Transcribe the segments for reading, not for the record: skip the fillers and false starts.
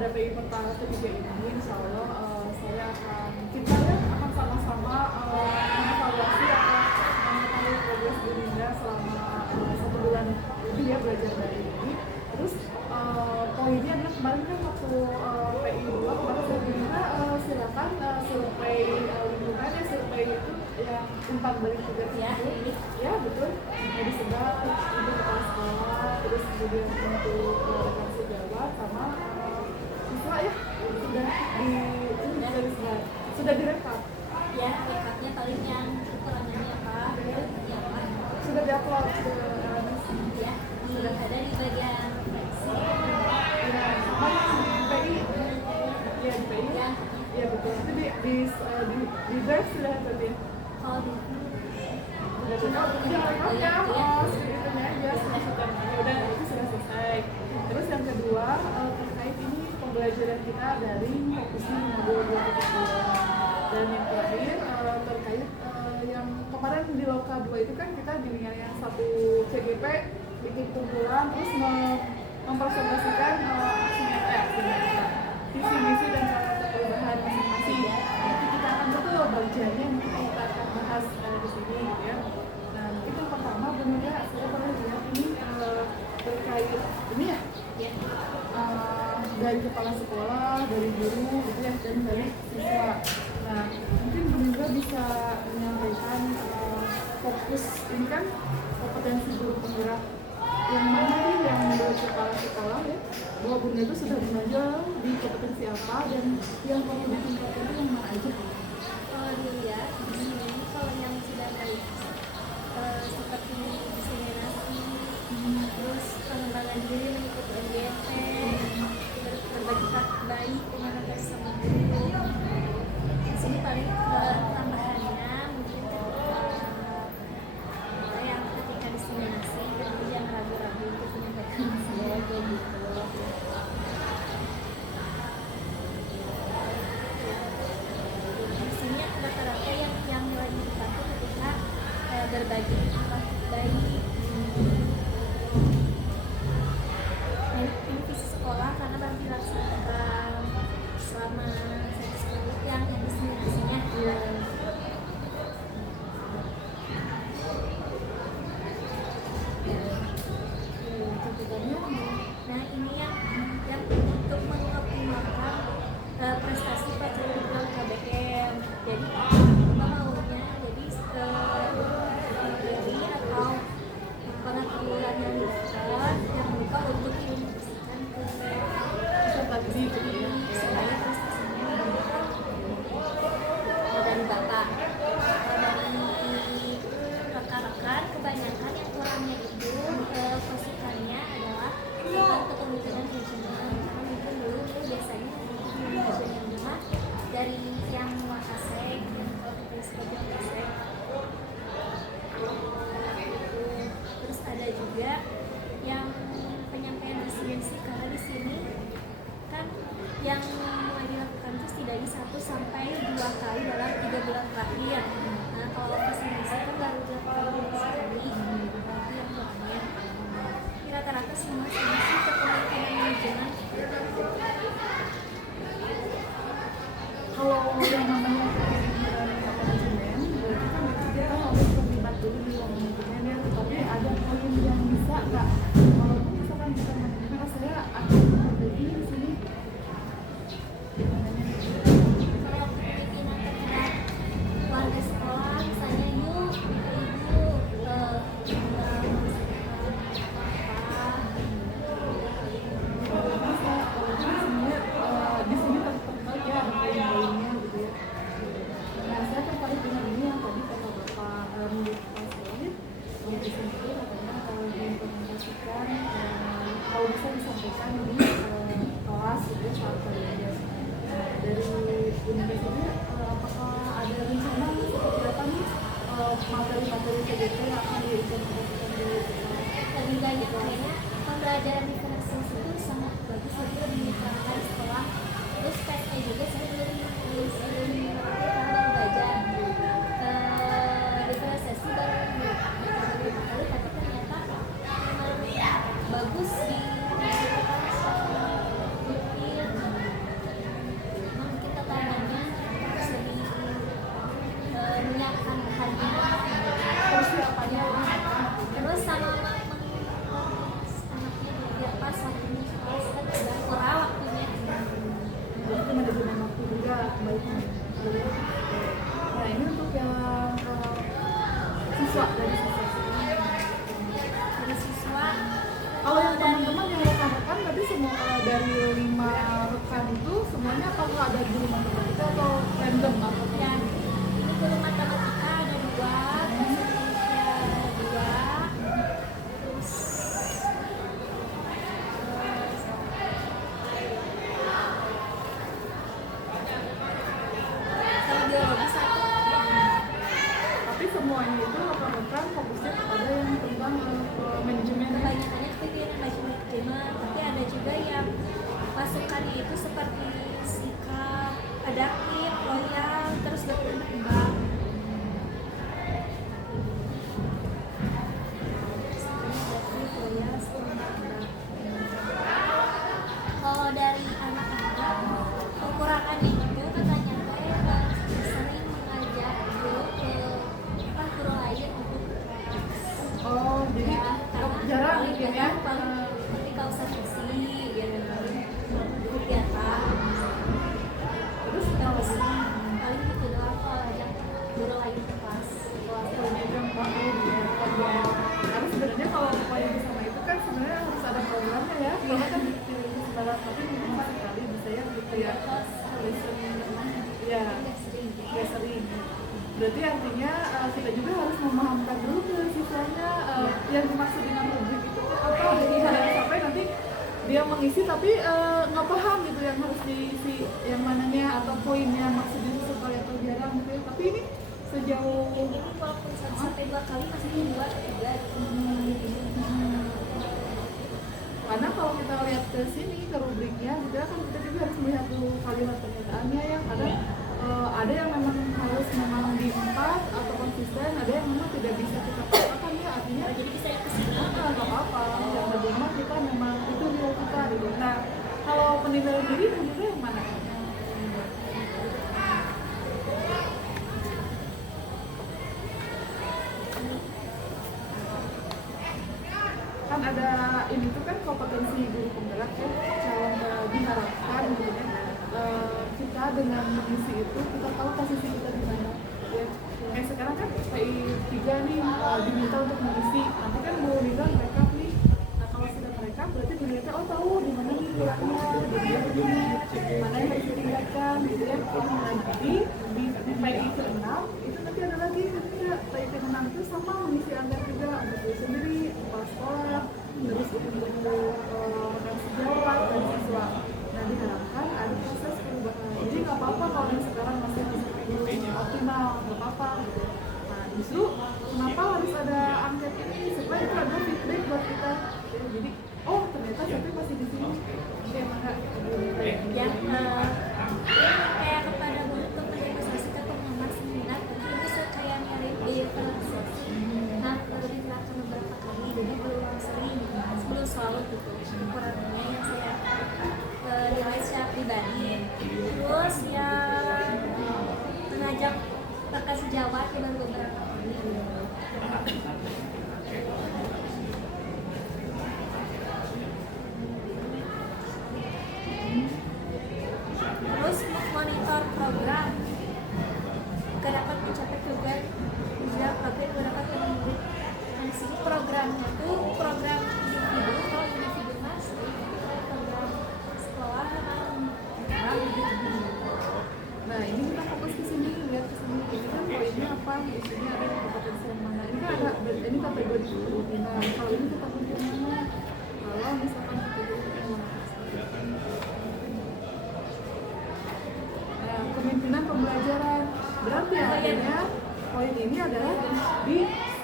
pada PI pertama ketiga ini, insya Allah kita akan sama-sama mengevaluasi atau mengetahui progres Bu Dinda selama 1 bulan lebih ya belajar dari ini. Terus poinnya adalah kemarin kan waktu PI 2 kemarin saya minta silakan survei lingkungan ya, survei itu yang umpan balik tugas ya, ya betul. Jadi sebar untuk kepala sekolah, terus kemudian untuk rekan sejawat sama siswa ya sudah direkap. Ya, rekapnya paling yang ukurannya apa? Ya, apa? Sudah diupload ya, sudah ada di bagian refleksi. Ya, sama PI. Ya, di PI. Ya, ya betul. Itu di drive sudah ada ya. Kalau di Sudah itu sudah selesai. Terus yang kedua terkait ini pembelajaran kita dari fokusnya modul 2.2. Dan yang terakhir terkait yang kemarin di Loka 2 itu kan kita dengan yang satu CGP bikin kumpulan terus mempresentasikan aksi nyata visi misi dan cara perubahan masing-masing. Nanti kita akan betul bagiannya nanti kita akan bahas di sini gitu ya. Nah itu yang pertama benar saya pernah lihat ini terkait ini ya dari kepala sekolah, dari guru gitu ya, dan dari siswa. Nah mungkin Bu Dinda bisa menyampaikan fokus ini kan kompetensi guru penggerak yang mana nih yang menurut kepala sekolah ya, bahwa Bu Dinda itu sudah belajar di kompetensi apa dan yang perlu ditingkatkan itu yang mana aja? Kalau dilihat di sini kalau yang sudah baik seperti diseminasi, terus pengembangan diri mengikuti NGT, berbagi praktik baik dengan rekan sama guru. Di sini paling tambahannya mungkin yang ketika diseminasi itu jangan ragu-ragu untuk menyampaikan saya kayak gitu. Di sini rata-rata yang nilai dipakai ketika berbagi praktik baik. Ini visi sekolah karena baru dilaksanakan selama 1 minggu yang diseminasinya. Nah ini yang untuk mengoptimalkan prestasi pelajaran KBM. Jadi maunya jadi materi atau pengetahuan yang didapat jangan lupa untuk diinvestasikan ke Peserta didik gitu ya. supaya prestasinya meningkat. Dari bapak, dari rekan-rekan kebanyakan yang kurangnya itu pasukannya adalah bukan kepemimpinan manajemen karena mungkin dulu biasanya manajemen dari yang Wakasek yang seperti Wakasek. Terus ada juga yang penyampaian visi karena di sini kan yang mulai dilakukan itu setidaknya 1 sampai 2 kali dalam 3 bulan terakhir. Nah kalau visi misi kan baru dilakukan sekali, berarti yang banyak. Rata-rata semua visi kepemimpinan manajemen. Kalau yang namanya manajemen berarti kan kita harus terlibat dulu di ruang manajemen ya, tetapi ada poin yang bisa nggak walaupun misalkan kita manajemen saya akan berbagi di sini Kalau kepemimpinan terhadap warga sekolah misalnya yuk ibu di sini terkait ya poin-poinnya gitu ya. Nah saya tertarik dengan ini yang tadi kata Bapak menurut Pak Said di sini katanya diimplementasikan kalau bisa disampaikan di kelas gitu ya saat belajar. Dari Indonesia ini apakah ada rencana seperti apa nih materi-materi PDP yang akan diimplementasikan di lebih banyak kayaknya pembelajaran diferensiasi itu sangat bagus itu diterapkan di sekolah. Terus PSE juga saya belum karena belajar diferensiasi baru beberapa kali tapi ternyata bagus di dari 5 rekan itu semuanya apakah ada guru matematika atau random atau Ya, ini guru matematika ada 2, bahasa Indonesia 2, terus sama biologi 1. tapi semuanya itu rekan-rekan fokusnya kepada yang tentang manajemen ya? Kebanyakannya seperti yang manajemen, tapi ada juga yang masukannya itu seperti sikap, adaptif, loyal, terus berkembang. Kalau dari anak-anak, kekurangannya itu katanya sering mengajak guru ke guru lain untuk Oh, jadi ya, jarang mungkin ya? ketika observasi gitu, kegiatan Terus yang paling gitu doang kalau ajak guru lain ke kelas. ini gampang ya. Tapi sebenarnya kalau upaya bersama itu kan sebenarnya harus ada programnya ya. Kalau kan sebenarnya tapi mungkin sekali bisa ya gitu ya. Ya, ya sering. Berarti artinya kita juga harus memahamkan dulu ke siswanya yang dimaksud dengan rubrik itu apa. Jadi jangan sampai nanti dia mengisi tapi nggak paham gitu yang harus diisi yang mananya atau poinnya maksudnya sekali atau jarang gitu ya. Tapi ini sejauh Ini walaupun 1-2 kali masih 2 atau 3 karena kalau kita lihat ke sini ke rubriknya gitu ya, kan kita juga harus melihat dulu kalimat pernyataannya ya kadang ada yang memang harus memang di 4 atau konsisten, ada yang memang tidak bisa kita katakan ya artinya jadi bisa kesini. nggak apa-apa yang bagaimana kita memang itu real kita gitu. Nah kalau penilaian diri menurutnya yang mana? Kan ada ini tuh kan kompetensi guru penggerak ya yang diharapkan gitu ya. Kita dengan mengisi itu kita tahu posisi kita di mana ya. Kayak sekarang kan PI 3 nih diminta untuk mengisi, nanti kan Bu Lida mereka nih. Nah kalau sudah mereka berarti Bu Lida tahu di mana nih kurangnya, di mana yang harus ditingkatkan gitu ya. Nah nanti di PI ke-6 itu nanti ada lagi ketika PI ke-6 itu sama mengisi anggaran juga untuk diri sendiri, kepala sekolah, terus untuk dan sejawat dan siswa. Nah diharapkan ada proses perubahan. Jadi nggak apa-apa kalau yang sekarang masih optimal, nggak apa-apa gitu. Nah justru kenapa harus ada angket ini supaya itu ada feedback buat kita. Ya, jadi oh ternyata saya masih di sini. Oke mana? Ya, kayak kepada guru untuk menegasasi ke pengamat seminar ini kayak mirip di organisasi. Nah, perlu diterapkan beberapa kali, jadi belum sering, belum selalu gitu. Kekurangannya yang saya nilai secara pribadi. Terus yang mengajak rekan sejawat ke beberapa kali. Terus monitor program agar dapat mencapai tujuan program dapat menurut. Nah, di sini programnya itu program individu, kalau individu mas program sekolah Nah ini kita fokus ke sini, lihat ke sini. Ini kan poinnya apa? Di sini ada kompetensi yang mana? Ini kan ada, ini kategori dulu. Nah kalau ini kita pilih yang mana? Kalau misalkan kategori yang mana? Nah, kepemimpinan pembelajaran. Berarti artinya poin ini adalah di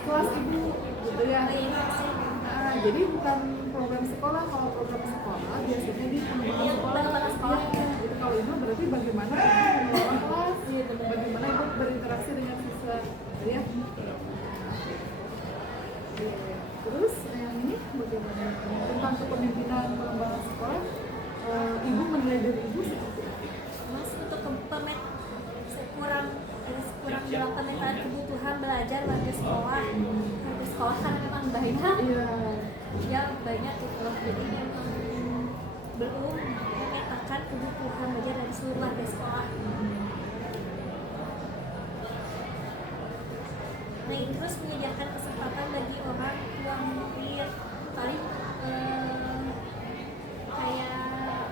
kelas ibu, gitu ya. Nah, jadi bukan program sekolah. Kalau program sekolah biasanya di pengembangan sekolah. Gitu. Kalau ini berarti bagaimana ibu mengelola kelas, bagaimana ibu berinteraksi dengan siswa, ya. Terus yang ini bagaimana tentang kepemimpinan pengembangan sekolah? Ibu menilai dari ibu seperti apa? mas untuk kurang dalam pemetaan kebutuhan belajar warga sekolah karena memang banyak ya banyak gitu loh, jadi memang belum memetakan kebutuhan belajar dari seluruh warga sekolah. Nah, terus menyediakan kesempatan bagi orang tua murid paling kayak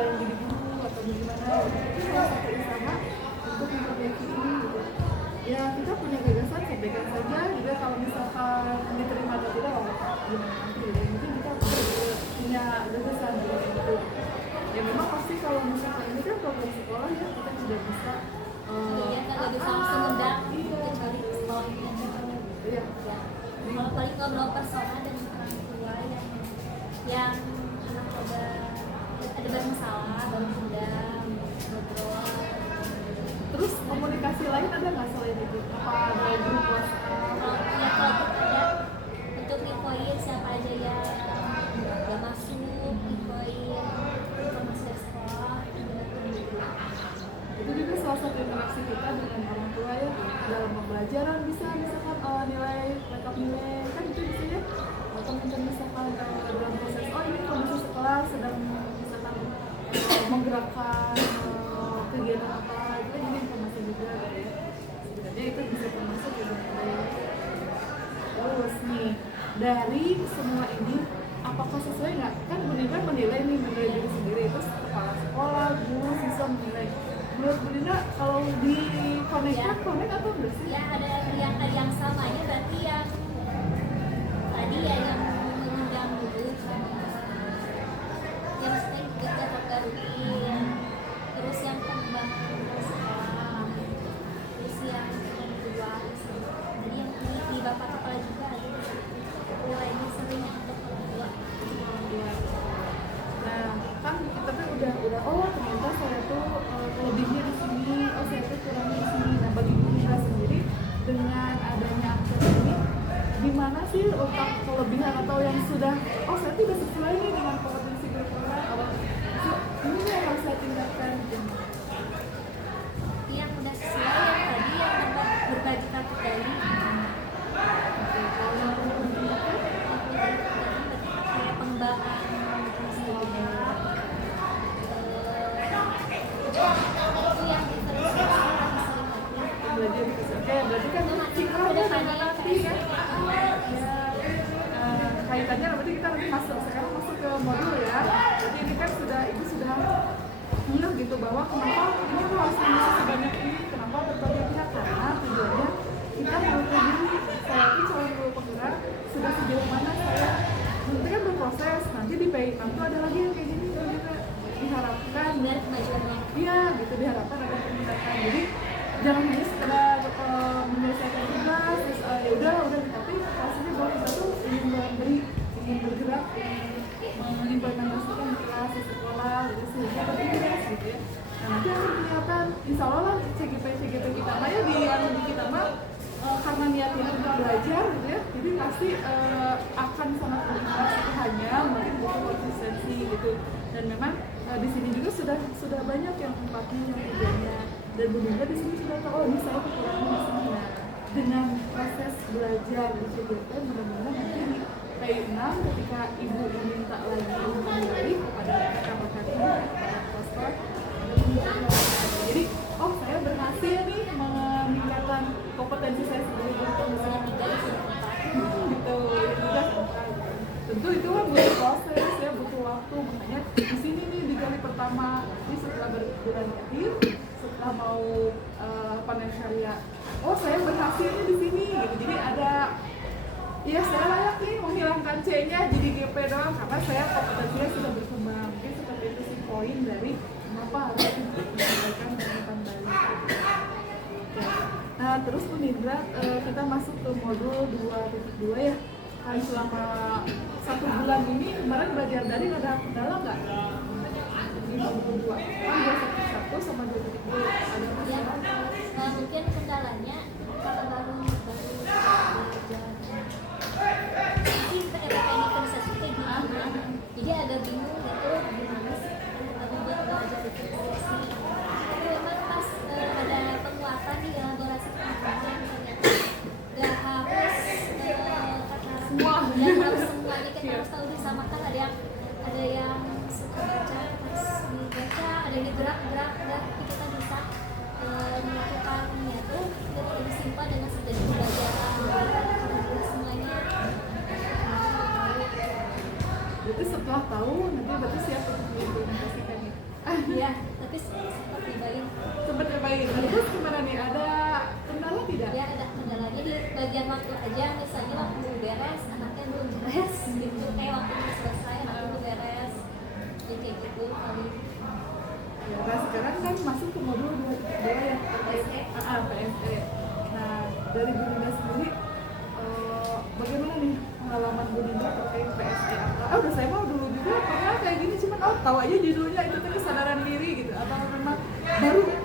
yang jadi guru atau bagaimana, itu salah satu usaha untuk memperbaiki ini gitu. Ya kita punya gagasan, sampaikan saja juga kalau misalkan diterima atau tidak, gimana nanti ya, mungkin kita punya gagasan gitu. Ya memang pasti kalau misalkan ini kan program sekolah ya, kita tidak bisa Iya, kagak bisa langsung undang iya, kecuali sekolah iya. kalau paling ngobrol personal dengan orang tua yang anak ada bermasalah baru undang ngobrol. Terus komunikasi lain ada nggak selain itu? Apa ada grup WhatsApp? Kalau ada untuk infoin siapa aja yang udah masuk, infoin informasi dari sekolah, Itu juga salah satu interaksi kita dengan orang tua ya, dalam pembelajaran bisa misalkan nilai, rekap nilai kan itu bisa ya, atau mungkin misalkan dalam proses ini kondisi sekolah sedang misalkan menggerakkan kegiatan apa, itu kan ini informasi juga gitu ya. Sebenarnya itu bisa termasuk juga. Terus nih, dari semua ini apakah sesuai nggak? Kan Bu Nina menilai nih, menilai diri sendiri, terus kepala sekolah, guru, siswa menilai. Menurut Bu Nina kalau di connect atau enggak sih? ya ada yang samanya berarti yang tadi ya yang mengundang dulu yang sering juga rutin, terus yang pengembangan sekolah, terus yang kedua jadi yang di bapak kepala juga mulainya sering untuk orang tua. Nah, kan kita tuh udah oh ternyata saya tuh kelebihnya di sini, oh saya tuh kurangnya di sini. Nah, bagi Bu Nina sendiri dengan adanya akses ini, gimana sih letak kelebihan atau yang sudah oh saya tuh udah sesuai nih dengan kompetensi berperan, atau ini nih yang harus saya tingkatkan gitu. Yang udah sesuai yang tadi yang tempat berbagi praktik dari Oke, kalau yang perlu ditingkatkan, kayak pengembangan sekolah itu yang belajar di kesehatan. Oke, berarti kan sinkronnya dengan nanti ya. Kaitannya berarti kita nanti sekarang masuk ke modul ya. Jadi ini kan ibu sudah ngeh gitu bahwa kenapa ini tuh harus mengisi sebanyak ini, kenapa berbagai pihak, karena tujuannya kita mengukur diri saya itu calon guru penggerak sudah sejauh mana saya nanti kan berproses, nanti di PI tuh ada lagi yang kayak gini tuh juga diharapkan biar kemajuannya iya gitu, diharapkan ada peningkatan. Jadi jangan hanya sekedar menyelesaikan tugas terus ya udah tapi rasanya bahwa kita tuh ingin memberi, ingin bergerak, ingin mengimplementasikan di kelas di sekolah gitu sehingga berproses gitu ya. Nah nanti akan kelihatan insya Allah lah CGP kita mah ya di kita mah karena niatnya untuk belajar gitu ya, jadi pasti akan sangat berimbas, hanya mungkin butuh konsistensi gitu. Dan memang di sini juga sudah banyak yang tempatnya, yang tujuannya, dan Bu Nina di sini sudah tahu oh ini saya kekurangan di sini. Nah dengan proses belajar di CGP mudah-mudahan nanti di P6 ketika ibu meminta lagi kembali kepada rekan-rekan ibu, kepada prospek, jadi oh saya berhasil nih meningkatkan kompetensi saya sebagai guru penggerak gitu. Tentu itu kan butuh proses ya, butuh waktu, makanya di sini nih di kali pertama ini setelah berbulan akhir, setelah mau panen syariah, oh saya berhasil nih di sini gitu. Jadi ada ya saya layak nih menghilangkan C-nya jadi GP doang karena saya kompetensinya sudah berkembang. Mungkin seperti itu sih poin dari kenapa harus disampaikan dengan kembali. Nah terus Bu Nindra, kita masuk ke modul 2.2 ya. Kan selama 1 bulan ini kemarin belajar daring ada kendala nggak? Di modul 2 kan 2.1 sama 2.2 ada kendala? mungkin kendalanya kalau baru belajar ini organisasi kayak gimana, jadi agak bingung gitu gimana sih buat belajar itu sih. Tapi memang pas ada penguatan di elaborasi pengetahuan nggak harus kata Semua. nggak harus semuanya kita harus tahu disamakan. Ada yang suka baca pas dibaca, ada yang gerak-gerak, tapi kita bisa melakukannya tuh lebih simpel dengan strategi pembelajaran semuanya. Berarti setelah tahu nanti berarti siap untuk diimplementasikan ya? Iya, tapi sempat nyobain. Sempat terbaik. Terus gimana nih? Ada kendala tidak? Ya ada kendalanya di bagian waktu aja, misalnya waktu beres anaknya belum beres gitu, kayak waktu ini selesai anaknya belum beres, jadi kayak gitu kali. Ya, nah sekarang kan masuk ke modul 2.2 yang terkait PSE. Nah dari Bu Dinda sendiri, bagaimana nih pengalaman Bu Dinda terkait PSE? Udah saya mau dulu juga pernah kayak gini, cuman tahu aja judulnya itu tadi kesadaran diri gitu, atau memang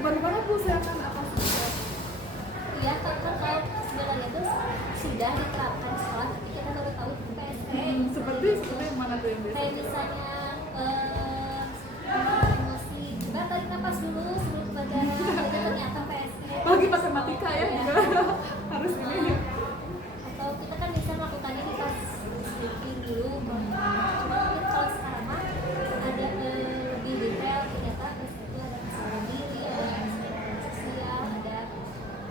baru banget Bu saya akan apa sih? Iya, kan kalau sebenarnya itu sudah diterapkan di sekolah, tapi kita baru tahu itu PSE. Seperti yang mana tuh yang biasa? Kayak misalnya emosi, coba tarik napas dulu sebelum pelajaran, itu ternyata PSE. Lagi matematika ya, harus ini. Atau kita kan bisa melakukannya di pas sleeping dulu, cuma mungkin kalau sekarang mah ada lebih detail, ternyata PSE itu ada kesalahan diri, ada kesalahan sosial, ada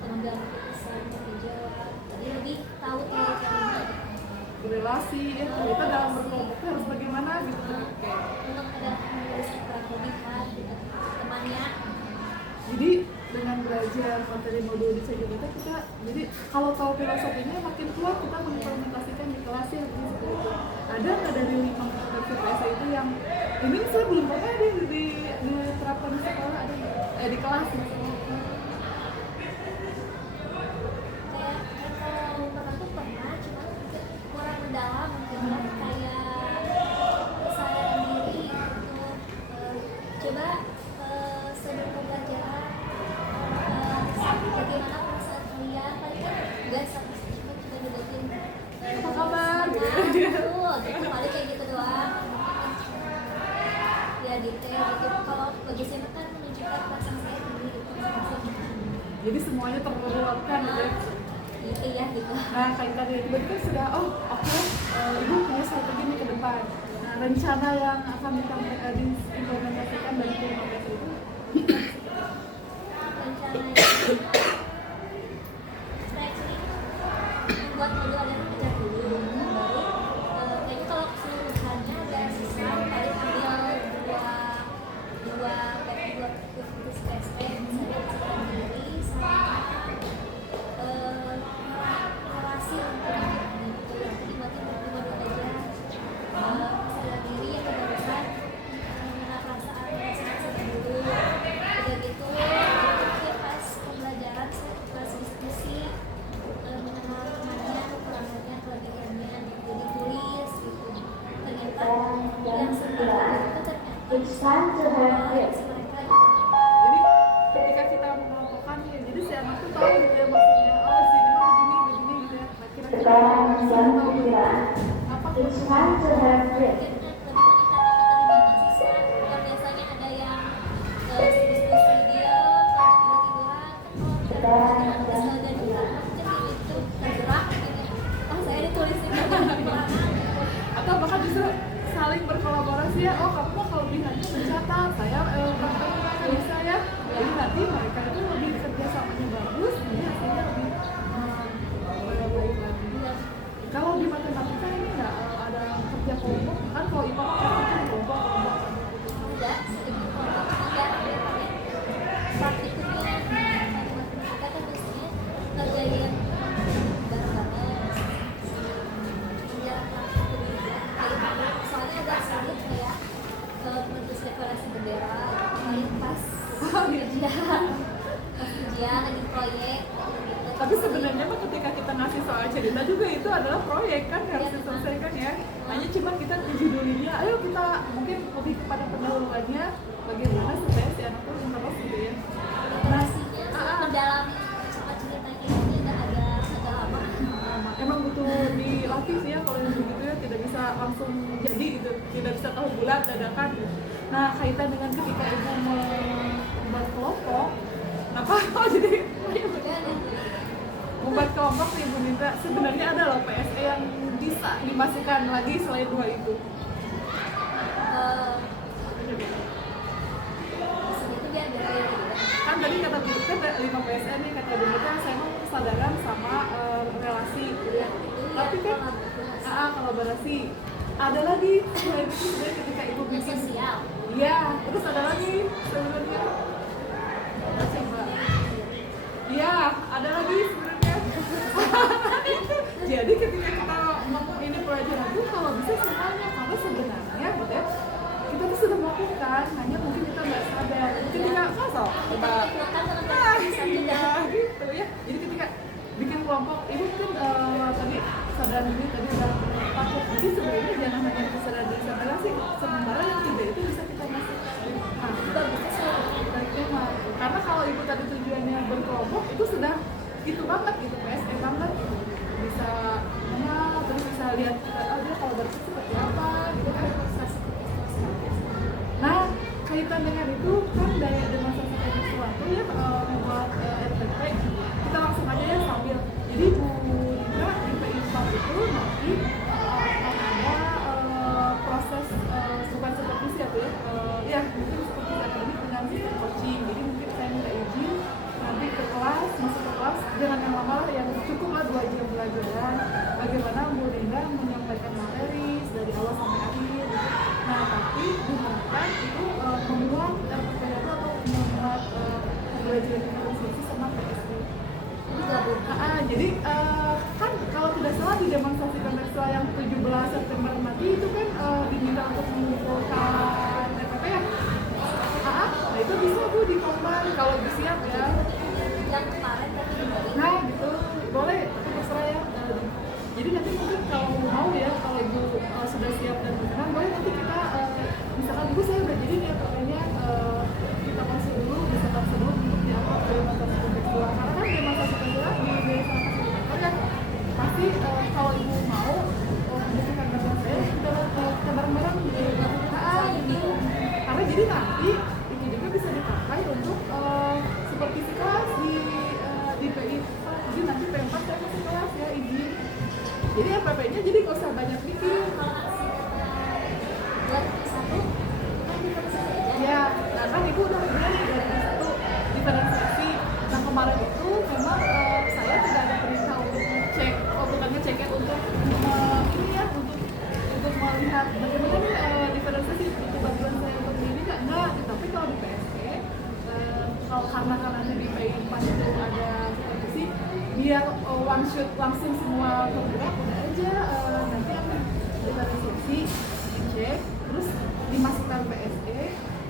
pengambilan keputusan, tanggung jawab, jadi lebih tahu teori-teorinya. Relasi ya, kita dalam berkelompok harus bagaimana gitu. Untuk ada menulis kelebihan gitu, temannya. Jadi dengan belajar materi modul di CJBT kita, jadi kalau tahu filosofinya makin kuat kita mengimplementasikan di kelas ya, begini seperti itu. Ada nggak dari 5 kompetensi PSE itu yang ini saya belum pernah diterapkan di sekolah, ada nggak? Di kelas misalnya. Kayak kalau pernah tuh pernah, cuma kurang mendalam mungkin kan, kayak kesadaran diri untuk coba sebelum pembelajaran bagaimana perasaan kalian, paling kan guys sama cuma juga nyebutin Apa kabar? gitu paling kayak gitu doang ya, detail gitu. Kalau bagi saya kan menunjukkan perasaan saya sendiri gitu. Jadi semuanya terluapkan gitu ya. Iya gitu. Nah kaitan dari itu kan sudah, oke, Ibu punya strategi nih ke depan. Nah rencana yang akan kita diimplementasikan dari tim PSE itu Rencananya stretching, membuat dulu ada kerja dulu, baru kayaknya kalau keseluruhannya udah sisa, paling ambil dua aktivitas PSE, misalnya kesadaran diri sama relasi untuk itu yang dibuatin berdua aja. Kesadaran diri yang kebarusan mengenal perasaan dulu, udah gitu mungkin pas pembelajaran saya kelas diskusi mengenal temannya, kekurangannya, kelebihannya, jadi tulis gitu. Ternyata yang sebenarnya itu ternyata mereka gitu. jadi ketika kita mengelompokkan nih, jadi si anak tuh tahu gitu ya maksudnya, si ini begini gitu ya. Nah kira-kira tahu apa Mungkin lebih meningkatkan keterlibatan siswa yang biasanya ada yang diskusi dia kalau tidur-tiduran, kan kalau misalnya ada kekurangan mungkin itu tergerak gitu ya, saya ditulisin kekurangan atau bahkan bisa saling berkolaborasi ya, kamu mah kelebihannya mencatat, saya kamu bisa ya, jadi nanti mereka itu lebih kerjasamanya bagus, jadi hasilnya lebih baik lagi. Kalau di matematika ini nggak ada kerja kelompok, kan kalau IPA kan kelompok udah sedikit kelompok tidak biasanya praktikumnya matematika kan biasanya ngerjain bareng-bareng jarang praktikum juga kayak soalnya agak sulit kayak menulis deklarasi bendera paling pas ujian lagi proyek gitu. Tapi sebenarnya mah ketika kita ngasih soal cerita juga itu adalah proyek kan harus diselesaikan ya. Hanya cuma kita dijudulinnya, ayo kita mungkin lebih kepada pendahuluannya bagaimana supaya si anak tuh terus gitu ya. Deklarasinya mendalami soal ceritanya ini agak lama. Emang butuh dilatih sih ya kalau yang begitu ya, tidak bisa langsung jadi gitu, tidak bisa tahu bulat dadakan. Nah kaitan dengan ketika ibu membuat kelompok, kenapa jadi membuat kelompok nih Bu Dinda, sebenarnya ada loh PSE yang bisa dimasukkan lagi selain dua itu. Itu biar beda Kan tadi kata Bu Dinda 5 PSE nih, kata Bu Dinda saya mau kesadaran sama relasi gitu ya. Tapi kan kolaborasi ada lagi selain itu sebenarnya ketika ibu bikin sosial. Iya, terus ada lagi sebenarnya. Coba. Iya, ada lagi sebenarnya. Jadi ketika kita ngomong ini pelajaran itu kalau bisa semuanya, karena sebenarnya gitu ya, kita tuh sudah melakukan, hanya mungkin kita nggak sadar. Mungkin kita masuk, coba. Iya, gitu ya. Jadi ketika bikin kelompok, ibu mungkin tadi sadar ini tadi udah takut. Jadi sebenarnya jangan hanya terserah diri sadar sih, sementara yang tiga itu bisa kita masukkan. Nah, kita bisa memang karena kalau ibu tadi tujuannya berkelompok itu sudah gitu banget gitu PSE banget gitu. Bisa mengenal terus bisa lihat dia kalau berarti seperti apa gitu kan. Nah kaitan dengan itu kan daya demonstrasi sesuatu ya membuat RTP kita langsung aja ya sambil jadi Bu Indra di PI4 itu nanti akan ada proses bukan supervisi ya ya mungkin seperti akademik dengan sistem coaching. Jadi mungkin saya minta izin nanti ke kelas, masuk ke kelas jangan yang lama lah, yang cukup lah 2 jam belajaran bagaimana Bu Dinda menyampaikan materi dari awal sampai akhir gitu. Nah tapi diharapkan itu memuat RPP itu atau memuat pembelajaran diferensiasi sama PSD. Jadi kan kalau tidak salah di demonstrasi kontekstual yang 17 September nanti itu kan diminta untuk mengumpulkan RPP ya. Nah itu bisa Bu dikombin kalau ibu siap ya. Yang kemarin Nah gitu boleh, tapi terserah ya. Jadi nanti mungkin kalau mau ya, kalau ibu sudah siap dan berkenan boleh nanti kita misalkan ibu saya udah jadi nih RPP-nya kita kasih dulu, bisa kasih dulu untuk diupload ke demonstrasi kontekstual. Karena kan demonstrasi kontekstual di desa kan pasti kalau ibu mau membutuhkan bantuan saya kita bareng-bareng di gitu. Karena jadi nanti itu juga bisa dipakai untuk supervisi kelas di PI. Jadi nanti P4 saya masuk kelas ya izin. Jadi RPP-nya jadi nggak usah banyak mikir. Ya, nah kan ibu udah bilang dari satu diferensiasi. Nah kemarin itu memang saya tidak ada perintah untuk ngecek, bukan ngecek ya untuk ini ya untuk melihat bagaimana nih diferensiasi itu bantuan saya untuk ini enggak. Tapi kalau di PSE kalau karena nanti di PI4 itu ada supervisi biar one shot langsung semua bergerak udah aja nanti akan diferensiasi dicek terus dimasukkan PSE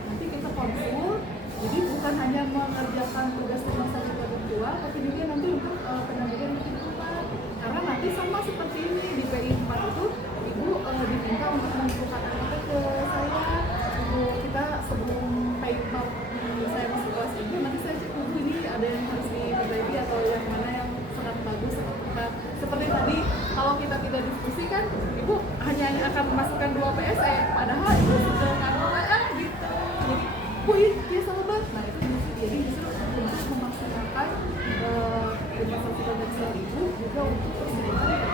nanti kita konsul. Jadi bukan hanya mengerjakan tugas rumah sakit virtual tapi juga nanti untuk pendampingan kehidupan karena nanti sama seperti ini di PI4 itu ibu diminta untuk mengumpulkan RPP ke saya. Ibu kita sebelum PI4 saya masuk kelas ibu nanti saya cek dulu ini ada yang harus diperbaiki atau yang mana yang sangat bagus atau tepat. Seperti tadi kalau kita tidak diskusi kan ibu hanya akan memasukkan 2 PSE padahal itu sudah kan gitu. Jadi dia sahabat. Nah itu jadi justru untuk memaksimalkan demonstrasi kontekstual ibu juga untuk persidangan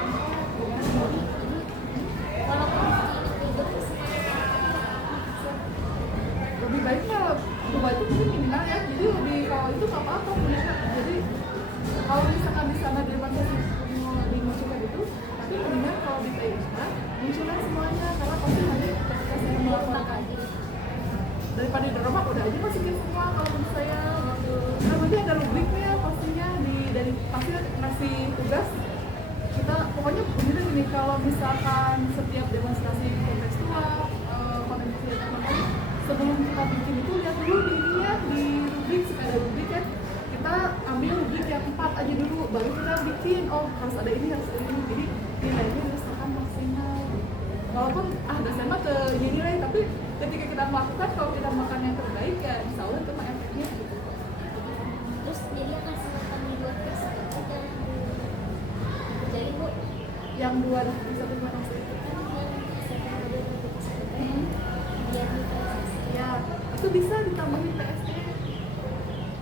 lebih baik kalau dua itu mungkin minimal ya. Jadi lebih kalau itu nggak apa-apa punya. Jadi kalau misalkan di sana demonstrasi dimunculkan itu tapi mendingan kalau di PI4 munculkan semuanya karena pasti nanti ketika saya melakukan daripada di rumah udah aja masukin semua kalau menurut saya gitu. Nah nanti ada rubriknya pastinya dari pasti ngasih tugas kita pokoknya begini gini kalau misalkan setiap demonstrasi kontekstual kontekstual apa sebelum kita bikin itu lihat dulu di ini ya di rubrik suka ada rubrik kan kita ambil rubrik yang 4 aja dulu baru kita bikin harus ada ini jadi nilainya harus akan maksimal walaupun dosen mah ke nilai tapi ketika kita melakukan kalau kita makan yang terbaik ya insya Allah itu mah efeknya gitu. Terus jadi akan silakan dibuat tes jadi Bu yang 2 di satu bulan itu ya itu bisa ditambahin PSE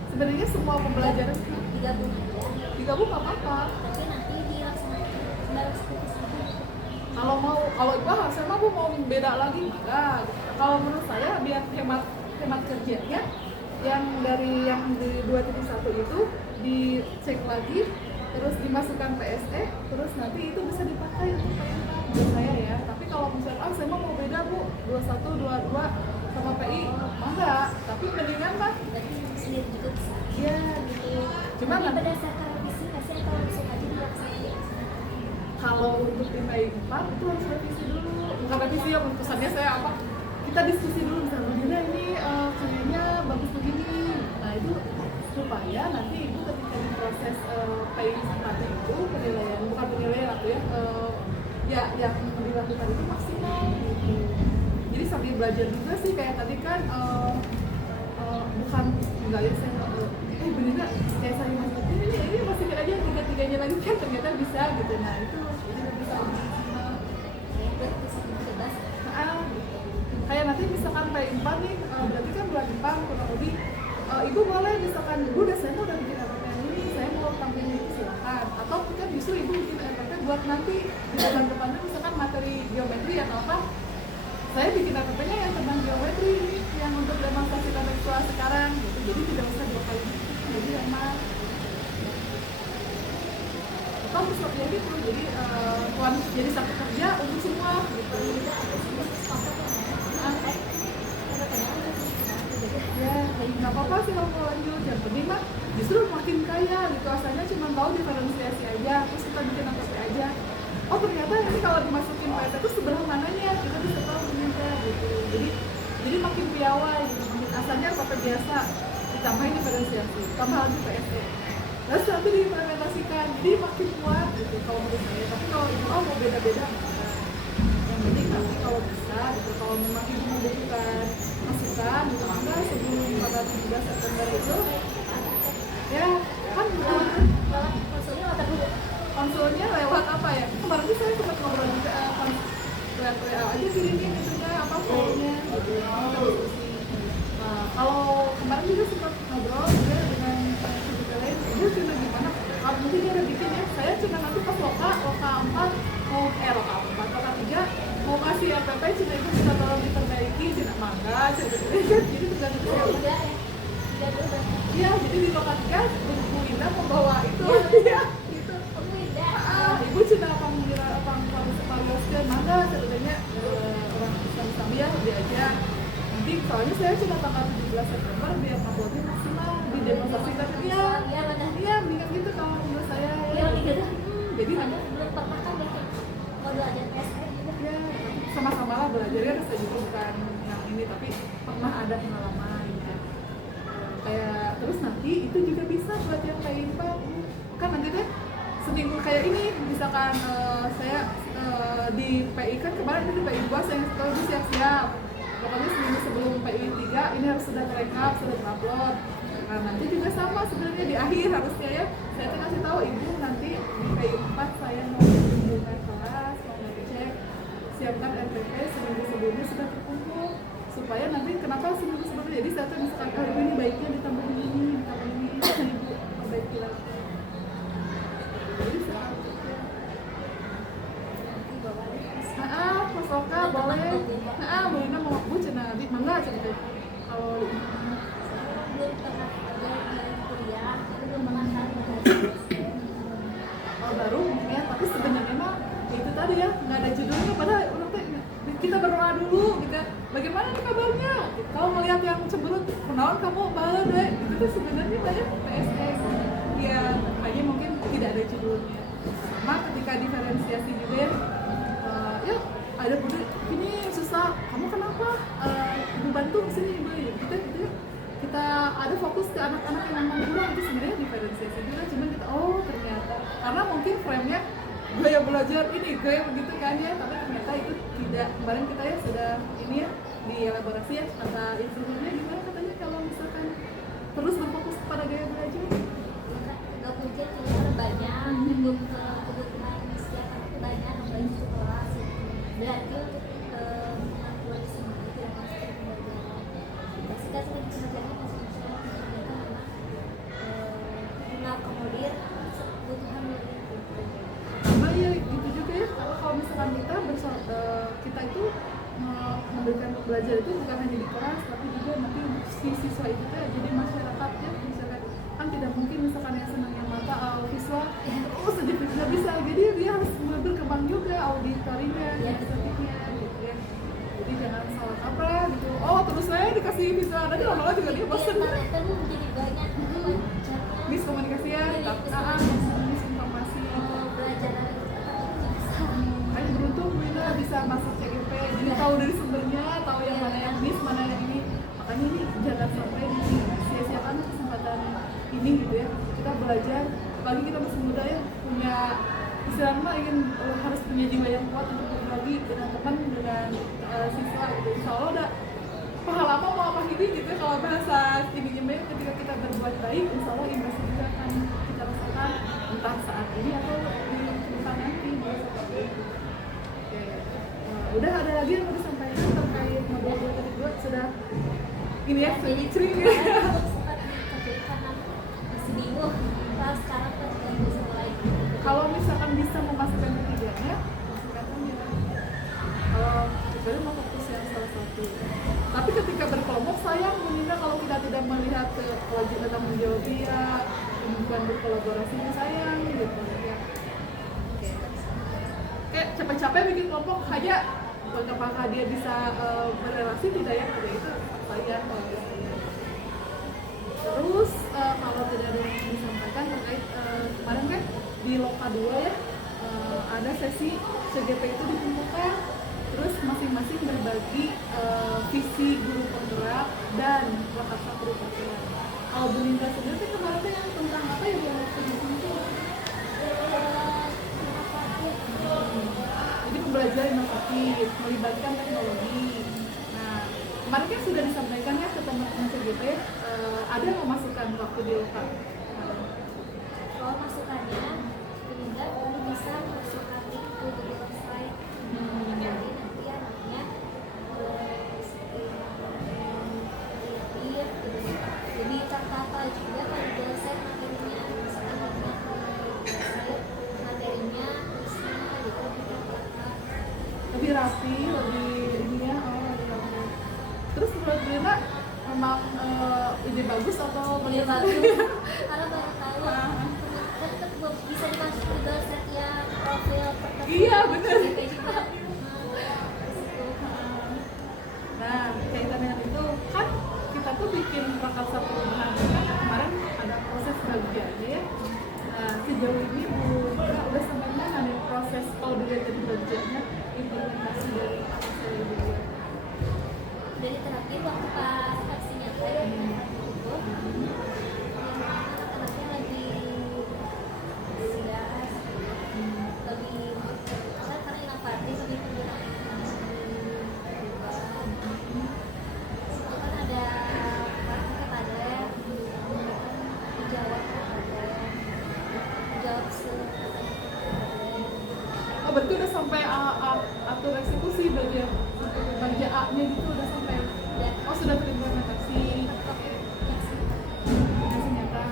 sebenarnya semua pembelajaran digabung nggak apa-apa tapi nanti dilaksanakan kalau ibu hasilnya aku mau beda lagi enggak. Kalau menurut saya biar hemat kerjanya yang dari yang di 2.1 itu dicek lagi terus dimasukkan PSE terus nanti itu bisa dipakai untuk PMK menurut saya ya. Tapi kalau misalnya saya mau beda Bu 21 22 sama PI enggak, tapi mendingan mah berarti sendiri juga bisa. iya gitu. Cuma Tapi nanti berdasarkan revisi nggak sih atau langsung aja dilaksanakan? kalau untuk di PI 4 itu harus revisi dulu, bukan revisi ya, keputusannya saya apa, kita diskusi dulu misalnya Dina ini kayaknya bagus begini, nah itu supaya nanti ibu ketika di proses PI 4 itu penilaian, bukan penilaian aku ya, ya yang dilakukan itu maksimal gitu. Jadi sambil belajar juga sih, kayak tadi kan bukan enggak ya saya bener nggak kayak saya masuk ini masih aja tiga-tiganya lagi kan ternyata bisa gitu. Nah itu bisa maksimal. Kayak nanti misalkan P4 nih, berarti kan bulan depan kurang lebih ibu boleh misalkan ibu udah saya udah bikin RPP ini, saya mau tampilin itu silakan, atau kan justru ibu bikin RPP buat nanti di bulan depannya misalkan materi geometri atau apa, saya bikin RPP-nya yang tentang geometri yang untuk demonstrasi kontekstual sekarang gitu, jadi tidak usah dua kali jadi emang atau seperti gitu, jadi jadi satu kerja untuk semua gitu. Ya, nggak apa-apa sih kalau mau lanjut, yang penting mah justru makin kaya gitu, asalnya cuma tahu diferensiasi aja, terus kita bikin APP aja, oh ternyata ini kalau dimasukin PSE itu sebelah mananya, kita bisa tahu ternyata gitu, jadi makin piawai gitu, makin asalnya APP biasa, ditambahin diferensiasi, tambah lagi PSE, terus nanti diimplementasikan, jadi makin kuat gitu kalau menurut saya, tapi kalau ibu mau beda-beda, yang penting nanti kalau bisa gitu, kalau memang ibu membutuhkan masukan gitu, maka sebelum tanggal 17 September itu ya kan konsulnya lewat apa ya, kemarin tuh saya sempat ngobrol juga lewat WA aja kirimin itunya apa filenya gitu, kita diskusi. Nah kalau kemarin juga sempat ngobrol juga dengan CDP lain, ibu cina gimana, mungkin dia udah bikin ya, saya cina nanti pas loka 4 mau loka 4, loka 3 mau kasih RPP, cina ibu bisa tolong diperbaiki, cina mangga, cina jadi tergantung siapa. Iya, jadi di loka 3 Bu Indah membawa itu ya, gitu. Ibu cina apa sekalian mangga, sebenarnya orang sami-sami ya, diajak. Nanti soalnya saya cuma tanggal 17 September biar kapolri maksimal di demonstrasikan. Iya, mendingan gitu kalau menurut saya ya. Jadi nanti belum pernah kan mau belajar PSE juga. ya sama-sama lah belajarnya, saya juga bukan yang ini, tapi pernah ada pengalaman gitu. Kayak terus nanti itu juga bisa buat yang kayak ini Pak, kan nanti deh seminggu kayak ini misalkan saya di PI kan kemarin itu di PI 2 saya harus siap-siap, pokoknya seminggu sebelum PI 3 ini harus sudah terekap, sudah terupload. Nah nanti juga sama sebenarnya di akhir harusnya ya, saya tuh kasih tahu ibu nanti di PI 4 saya mau mengumpulkan kelas, mau ngecek, siapkan RPP seminggu sebelumnya sudah terkumpul, supaya nanti kenapa seminggu sebelumnya, jadi saya tuh misalkan kali ini baiknya ditambahin ini, ibu perbaiki lagi. Jadi saya Mas Oka boleh, Bu Ina mau Bu cina di mangga cina deh. Kalau Belum pernah ada dari kuliah, belum pernah baru ya, tapi sebenarnya mah itu tadi ya nggak ada judulnya, padahal orang teh kita berdoa dulu gitu. Bagaimana nih kabarnya? Kalau melihat yang cemberut, kenalan kamu balas deh. Itu tuh sebenarnya banyak PSE. Ya, hanya mungkin tidak ada judulnya. Sama ketika diferensiasi juga ya ada budi ini susah, kamu kenapa? Ibu bantu kesini ibu, kita ada fokus ke anak-anak yang memang kurang, itu sebenarnya diferensiasi juga, cuman kita ternyata karena mungkin frame-nya gaya belajar ini gaya begitu kan ya, tapi ternyata itu tidak. Kemarin kita ya sudah ini ya di elaborasi ya kata instrukturnya gimana, katanya kalau misalkan terus berfokus pada gaya belajar nggak mungkin keluar banyak, belum kebutuhan siapa itu banyak, apalagi di kelas berarti untuk kemampuan semuanya tidak masuk ke pembelajaran. Kita sering pembelajaran mengakomodir kebutuhan sama ya gitu juga ya. Kalau misalkan kita itu memberikan belajar itu bukan hanya di kelas, tapi juga nanti si siswa itu ya jadi masyarakat ya, misalkan kan tidak mungkin misalkan yang senang yang mata visual sedikit nggak bisa, jadi dia harus berkembang juga auditorinya, estetiknya gitu ya. Jadi jangan salah kaprah gitu, terus komunikasi visual, nanti lama-lama juga dia bosen. Ternyata tuh jadi banyak Miskomunikasi ya, misinformasi. belajar dari Ayo beruntung Wina bisa masuk CGP, jadi tahu dari sumbernya, tahu yang mana yang bis, mana yang ini. Makanya ini jangan sampai sia-siakan kesempatan ini gitu ya. Kita belajar, bagi kita masih muda ya, punya istilahnya mah ingin harus punya jiwa yang kuat untuk berbagi dengan teman, dengan siswa gitu. Insya Allah udah pahala apa mau apa gini gitu ya, kalau bahasa ini ketika kita berbuat baik, insya Allah imbasnya juga akan kita rasakan entah saat ini atau di depan nanti. Oke. Udah ada lagi yang mau disampaikan terkait modul 2.2 sudah ini ya, jadi sering sempat karena masih bingung pas sekarang kan udah bisa mulai. kalau misalkan bisa memasukkan ketiganya, masukkan saja. Kalau kecuali mau fokus yang salah satu. Tapi ketika berkelompok sayang mengira kalau kita tidak melihat kewajiban tanggung jawab dia, kemudian berkolaborasi sayang gitu ya. Kayak capek-capek bikin kelompok aja, apakah dia bisa berrelasi tidak ya? Ada itu sayang kalau saya. Terus kalau tidak ada yang disampaikan terkait kemarin kan di Loka 2 ya, ada sesi CGP itu dikumpulkan, terus masing-masing berbagi visi guru penggerak dan prakarsa perubahan. Kalau Bu Linda sendiri kemarin yang tentang apa ya yang waktu di sini tuh? Jadi pembelajaran inovatif, melibatkan teknologi. Nah, kemarin kan sudah disampaikan ya ke teman-teman CGP, ada nggak masukan waktu di Loka? Kalau masukannya sehingga kamu bisa masukkan itu di website jadi nanti anaknya kreatif gitu, jadi tertata juga kan di website materinya, misalnya website materinya isinya gitu lebih tertata, Lebih rapi, lebih ini ya, lebih rapi. Terus menurut Lina memang ide bagus atau lebih bagaimana? bagus karena baru tahu tetap bisa dimasukin ke website ya profil tertentu. Iya, bener. Kayak juga Nah, kaitan dengan itu kan kita tuh bikin prakarsa perubahan kan kemarin ada proses bagiannya ya. Nah, sejauh ini Bu Lina udah sampai mana nih proses kalau dilihat dari bagiannya implementasi dari prakarsa yang dibuat? dari terakhir waktu pas aksi nyata ya itu anak-anaknya lagi antusias, lebih karena inovatif, lebih penggunaan perubahan. Itu kan ada kepada dijawab dijawab Oh, berarti udah sampai atur eksekusi berarti ya? Bagian A-nya gitu udah sampai? dan Oh, sudah terimplementasi. Masih nyata.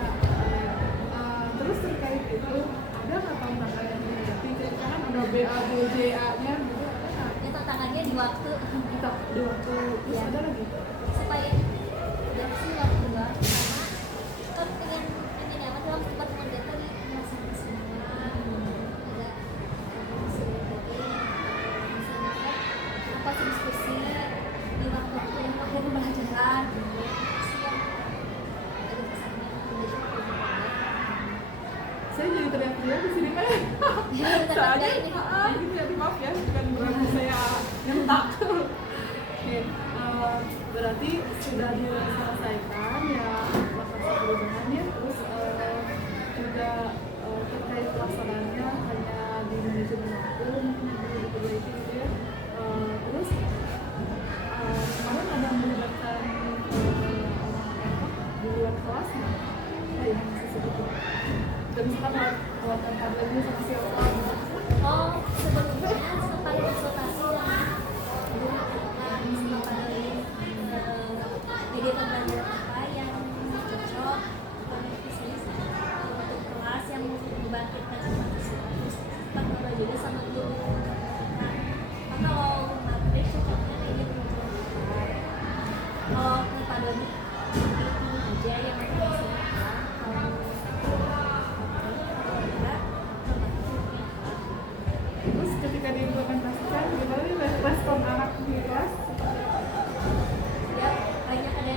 Terus terkait itu ada nggak tantangan yang dihadapi? Kan ada BA, BJ, A-nya gitu, ada nggak? ya tantangannya di waktu Kita di waktu terus Ya. ada lagi? supaya dan sih waktu doang karena kan pengen ini apa dalam cepat mengerjakan nih melaksanakan semua tidak apa sih diskusi di waktu yang pakai pembelajaran sih yang ada kesannya menjadi Saya jadi teriak-teriak di sini kan? ya Soalnya, ini gitu ya, maaf ya, bukan berarti saya nyentak. Oke, berarti sudah diselesaikan ya prakarsa perubahannya, terus juga terkait pelaksanaannya hanya di manajemen waktu mungkin yang perlu diperbaiki gitu ya. Terus kemarin ada melibatkan orang di luar kelas nggak? Apa ya masih segitu? Dan misalkan lewat tabelnya sama siapa gitu. oh sebelumnya sempat konsultasi dengan guru anak sempat panelis ide pembelajaran apa yang cocok untuk kelas yang membangkitkan mahasiswa, terus sempat ngobrol juga sama guru nah kalau materi cocoknya ini kalau Padoni itu aja yang dimaksudkan kalau Terus ketika diimplementasikan gimana nih respon anak di kelas? ya banyak ada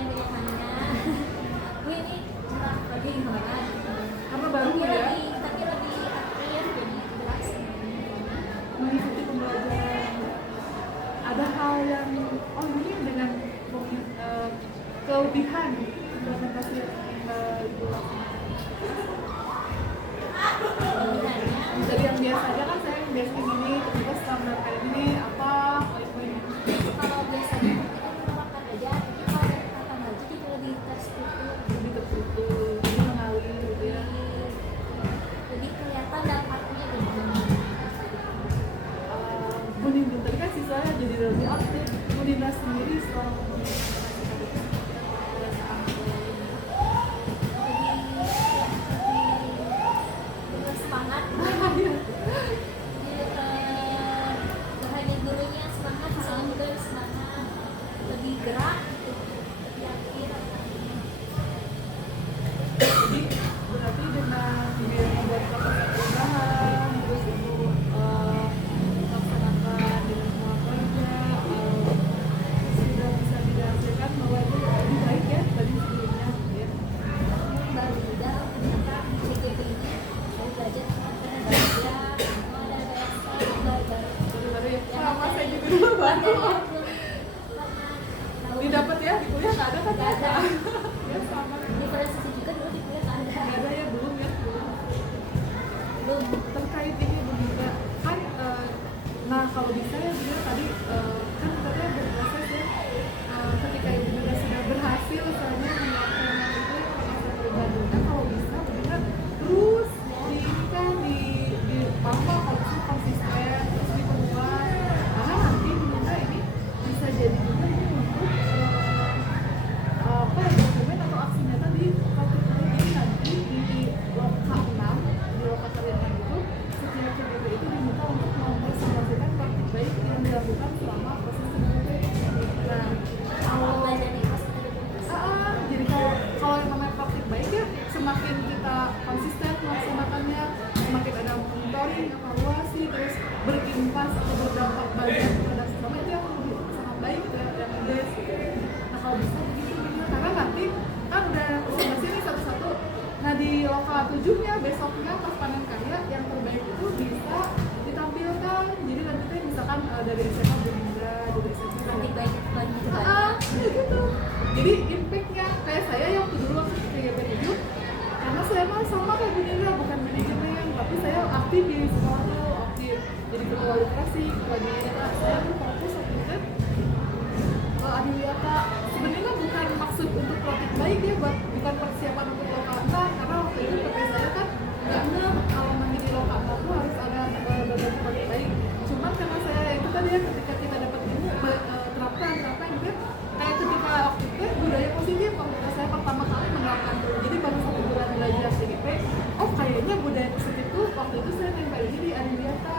bisa ya dia tadi kan katanya berproses ya, ketika ibu juga sudah berhasil misalnya melakukan itu proses pribadinya, kalau bisa benar terus di kan di apa konsisten terus diperluas, karena nanti juga ini bisa jadi juga ini untuk apa ya, dokumen atau aksi nyata di praktik baik. Jadi nanti di loka 6 di loka karya 6 itu setiap CGP itu diminta untuk mempresentasikan praktik baik yang dilakukan selama proses CGP. Nah, kalau jadi kalau yang namanya praktik baik ya, semakin kita konsisten melaksanakannya, semakin ada monitoring, evaluasi, terus berimbas atau berdampak baik terhadap sesama, itu yang lebih sangat baik ya, yang best gitu. Nah kalau bisa begitu benar, karena nanti kan udah presentasi nih satu-satu. Nah di loka 7-nya besoknya pas panen karya yang terbaik itu bisa ditampilkan. Jadi nanti tuh misalkan dari SMA Bunda, dari SMA praktik baik itu banyak gitu. Jadi impact-nya kayak saya yang dulu waktu kayak BNI, karena saya mah sama kayak Bu Nindra, bukan manajemen, tapi saya aktif di sekolah tuh, aktif jadi ketua literasi, ketua dieta. Saya tuh fokus waktu itu ke adiwiyata. Sebenarnya bukan maksud untuk praktik baik ya, bukan persiapan untuk loka 6, karena waktu itu PT saya kan nggak ngeh kalau nanti di loka 6 tuh harus ada bagian praktik baik. Cuman karena saya itu tadi ya, ketika kita dapat ilmu terapkan gitu ya, kayak ketika waktu itu budaya positif waktu saya pertama kali menerapkan dulu. Jadi baru 1 bulan belajar CGP, oh kayaknya budaya positif tuh waktu itu saya nempel di adiwiyata.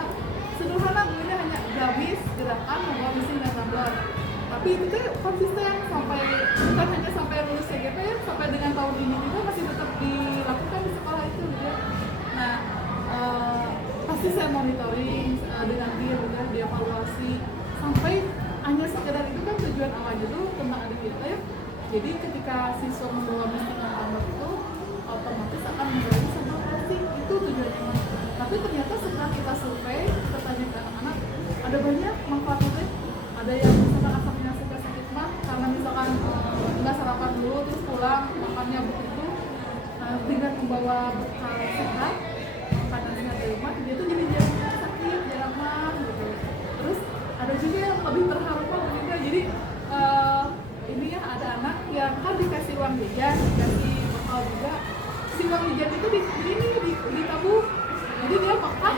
Sederhana bunyinya hanya gamis, gerakan, membawa misi dan tumbler. Tapi itu tuh konsisten sampai bukan hanya sampai lulus CGP, sampai dengan tahun ini juga masih tetap dilakukan di sekolah itu gitu ya. Nah pasti saya monitoring dengan dia udah dievaluasi sampai hanya sekedar itu kan tujuan awalnya dulu tentang adiwiyata ya. Jadi ketika siswa membawa misi dan tumbler itu otomatis akan mengurangi sampah plastik, itu tujuannya. Tapi ternyata setelah kita survei, kita tanya ke anak-anak, ada banyak manfaatnya. Ada yang misalkan asalnya suka sakit mah karena misalkan nggak sarapan dulu terus pulang makannya begitu, dengan membawa bekal sehat, makanan sehat dari rumah, dia tuh jadi jarang sakit, jarang mah gitu. Terus ada juga yang lebih terharu juga, jadi ini ya ada anak yang kan dikasih uang jajan, dikasih bekal juga, si uang jajan itu ditabung, jadi dia makan,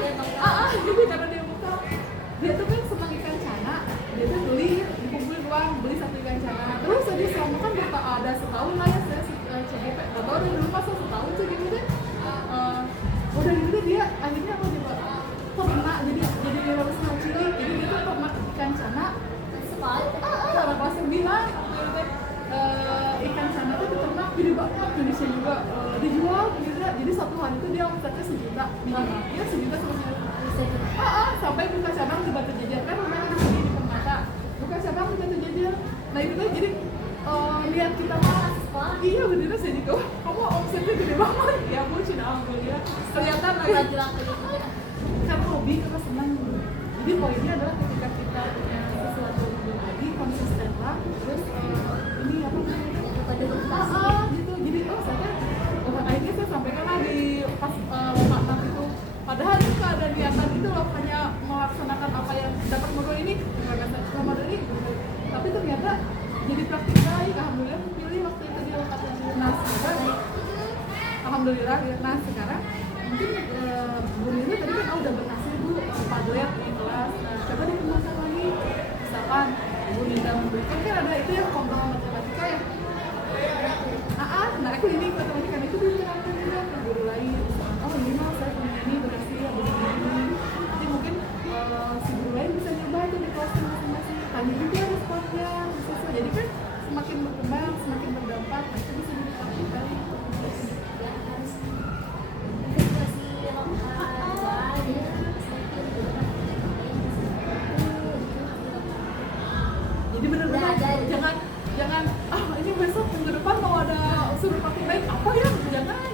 jadi karena dia buka, dia tuh kan senang ikan cana, dia tuh dikumpulin uang, beli 1 ikan cana, terus aja selama kan ada setahun lah ya saya CGP, atau udah dulu masa setahun tuh gitu deh, udah gitu dia akhirnya apa coba ternak, jadi lulus cilik, jadi dia tuh ternak ikan cana sekolah, anak kelas 9 ikan cana itu diternak gede banget, Indonesia juga dijual gitu, jadi 1 hari itu dia omsetnya 1 juta, ya 1 juta sampai buka cabang di Batu Jajar, kan rumahnya di sini di Permata, buka cabang di Batu Jajar. Nah itu tuh jadi lihat kita mah iya beneran sih gitu, kamu omsetnya gede banget ya Bu, cina alhamdulillah kelihatan lah kan hobi, karena senang. Jadi poinnya adalah ketika kita punya sesuatu yang berbagi, konsisten lah, terus ini apa gitu, jadi saya akhirnya saya sampaikan lah di pas Pak Nat itu, padahal itu ada niatan itu loh, hanya melaksanakan apa yang dapat modul ini, modul ini, tapi ternyata jadi praktik baik, alhamdulillah pilih waktu itu di lokasi yang sekarang, alhamdulillah ya. Nah sekarang mungkin Bu Nini tadi kan udah berhasil Bu Padlet di kelas, nah coba dikembangkan lagi, misalkan Bu Nini memberikan kan ada itu yang komponen matematika ya, nah aku ini matematika itu diterapkan juga ke guru lain, oh ini mah saya punya ini berhasil ya begini, jadi mungkin si guru lain bisa nyoba itu di kelas masing-masing, tanya juga responnya siswa, jadi kan semakin berkembang, semakin berdampak, nah itu bisa dipraktikkan. Jadi benar-benar jangan ini besok minggu depan mau ada suruh praktik baik apa ya, jangan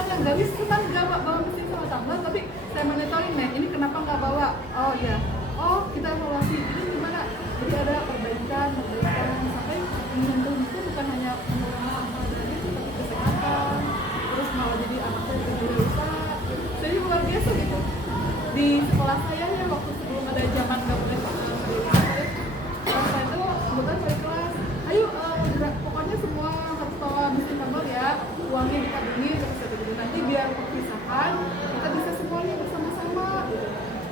misalkan yang garis cuman nggak bawa mesin sama tumbler, tapi saya monitoring nih, ini kenapa nggak bawa? Oh ya, oh kita evaluasi ini gimana? Jadi ada perbaikan sampai menyentuh itu bukan hanya mengurangi sampah dari itu, tapi kesehatan, terus malah jadi anak saya jadi rusak. Jadi luar biasa gitu. Di sekolah saya ya waktu sebelum ada zaman nggak boleh pakai saya itu kebetulan dari kelas, ayo pokoknya semua harus bawa mesin tumbler ya, uangnya ditabungin terus gitu. Nanti biar perpisahan kita bisa semuanya bersama-sama gitu.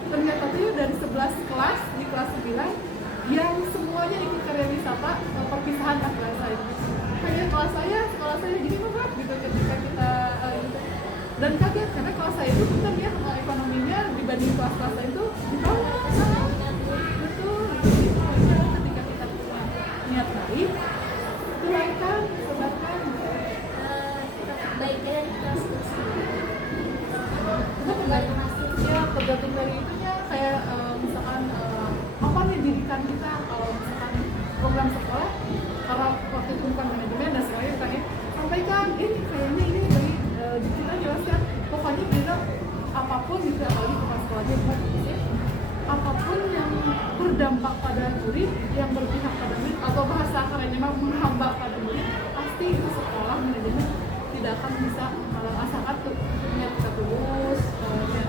Ternyata tuh dari 11 kelas di kelas 9 yang semuanya ikut karya wisata perpisahan lah kelas saya. Kayak kelas saya, sekolah saya gini banget gitu ketika kita gitu. Dan kaget karena kelas saya itu kan ya ekonominya dibanding kelas-kelas lain itu di bawah. Betul. Jadi poinnya ketika kita punya niat baik, turunkan, sebarkan. Baiknya dari kelas Ya tergantung dari itunya kayak misalkan apa nih didikan kita kalau misalkan program sekolah, karena waktu itu bukan manajemen dan semuanya bukan ya, sampaikan ini kayaknya ini dari kita jelaskan pokoknya kita apapun gitu, apalagi kepala sekolahnya buat apapun yang berdampak pada murid, yang berpihak pada murid atau bahasa kerennya memang menghambat pada murid, pasti itu sekolah manajemen tidak akan bisa asalkan tuh niat kita tulus,